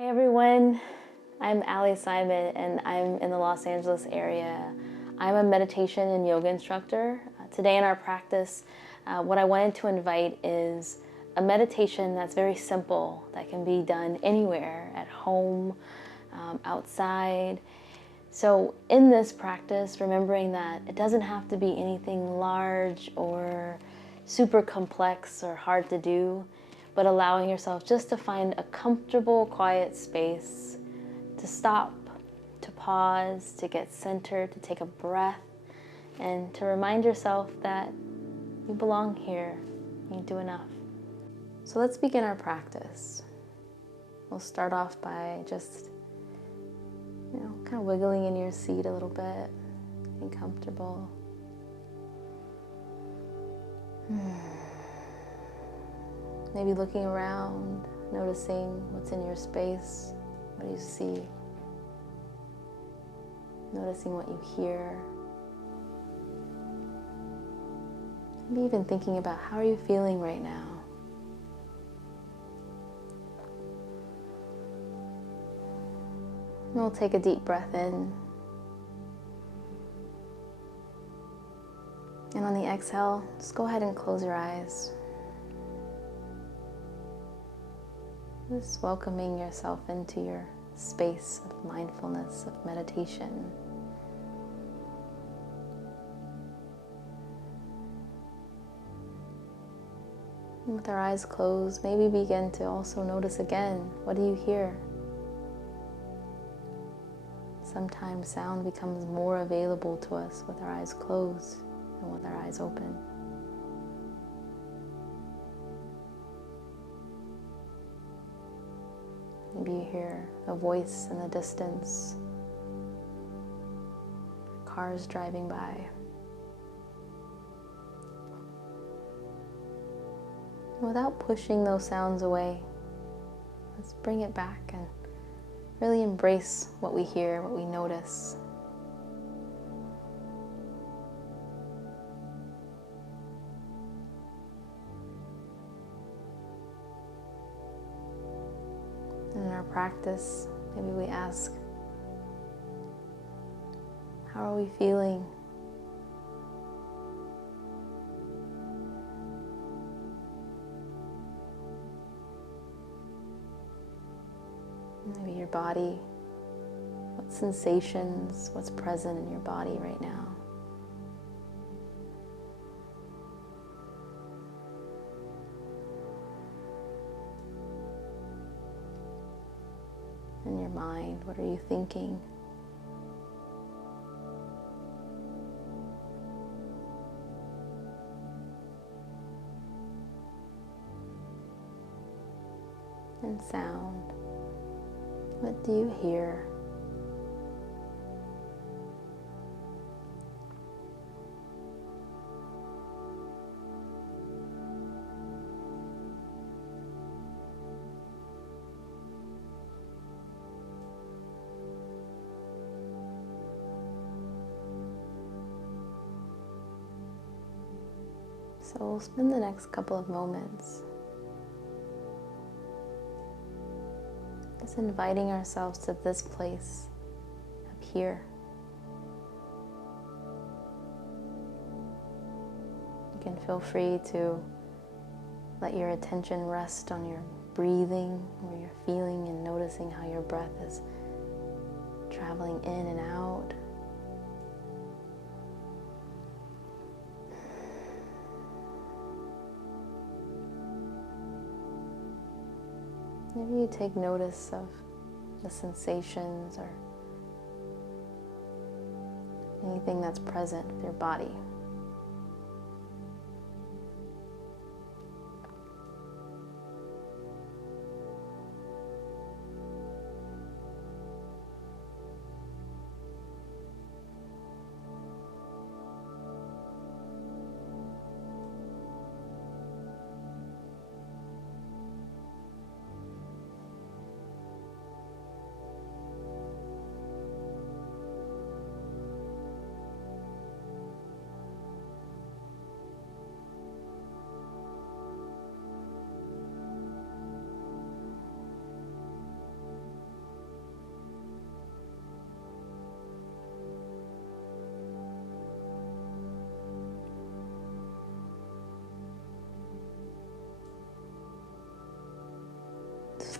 Hi everyone, I'm Alli Simon and I'm in the Los Angeles area. I'm a meditation and yoga instructor. Today in our practice, what I wanted to invite is a meditation that's very simple, that can be done anywhere, at home, outside. So in this practice, remembering that it doesn't have to be anything large or super complex or hard to do, but allowing yourself just to find a comfortable, quiet space to stop, to pause, to get centered, to take a breath, and to remind yourself that you belong here, you do enough. So let's begin our practice. We'll start off by just, kind of wiggling in your seat a little bit, getting comfortable. Maybe looking around, noticing what's in your space, what do you see, noticing what you hear. Maybe even thinking about how are you feeling right now. And we'll take a deep breath in. And on the exhale, just go ahead and close your eyes. Just welcoming yourself into your space of mindfulness, of meditation. And with our eyes closed, maybe begin to also notice again, what do you hear? Sometimes sound becomes more available to us with our eyes closed than with our eyes open. Maybe you hear a voice in the distance, cars driving by. Without pushing those sounds away, let's bring it back and really embrace what we hear, what we notice. In our practice, maybe we ask, how are we feeling? Maybe your body, what sensations, what's present in your body right now? In your mind, what are you thinking? And sound, what do you hear? So we'll spend the next couple of moments just inviting ourselves to this place up here. You can feel free to let your attention rest on your breathing, where you're feeling and noticing how your breath is traveling in and out. Maybe you take notice of the sensations or anything that's present with your body.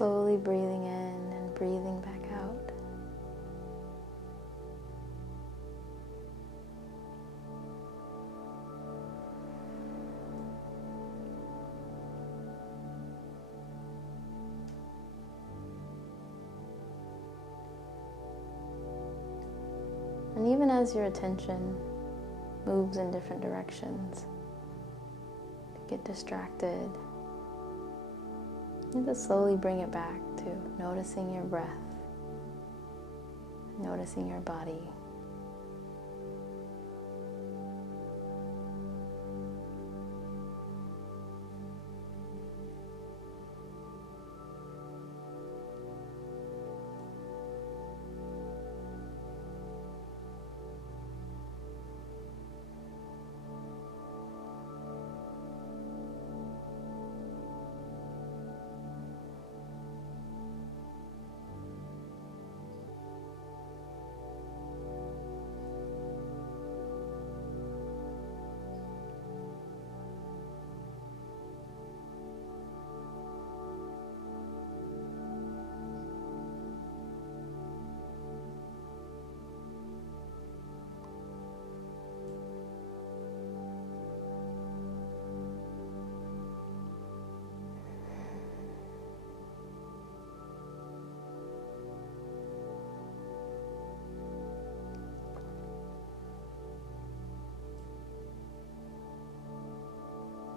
slowly breathing in and breathing back out. And even as your attention moves in different directions, you get distracted, you just slowly bring it back to noticing your breath, noticing your body.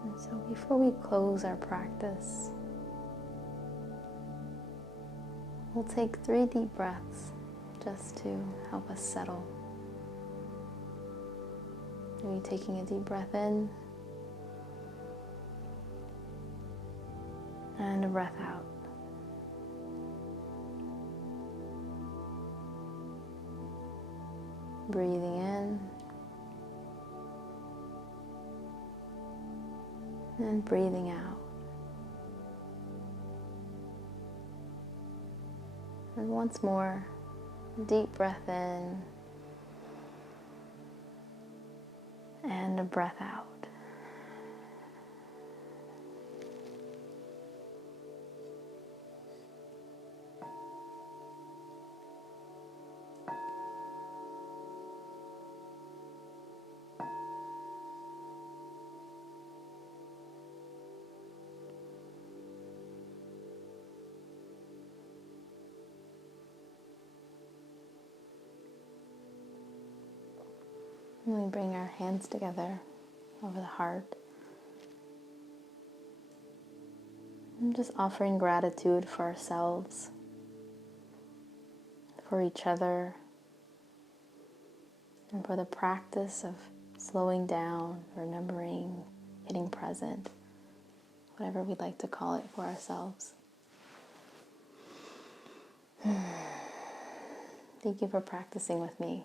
And so before we close our practice, we'll take 3 deep breaths just to help us settle. Maybe taking a deep breath in and a breath out. Breathing in and breathing out. And once more, deep breath in and a breath out. And we bring our hands together over the heart. And just offering gratitude for ourselves, for each other, and for the practice of slowing down, remembering, getting present, whatever we'd like to call it for ourselves. Thank you for practicing with me.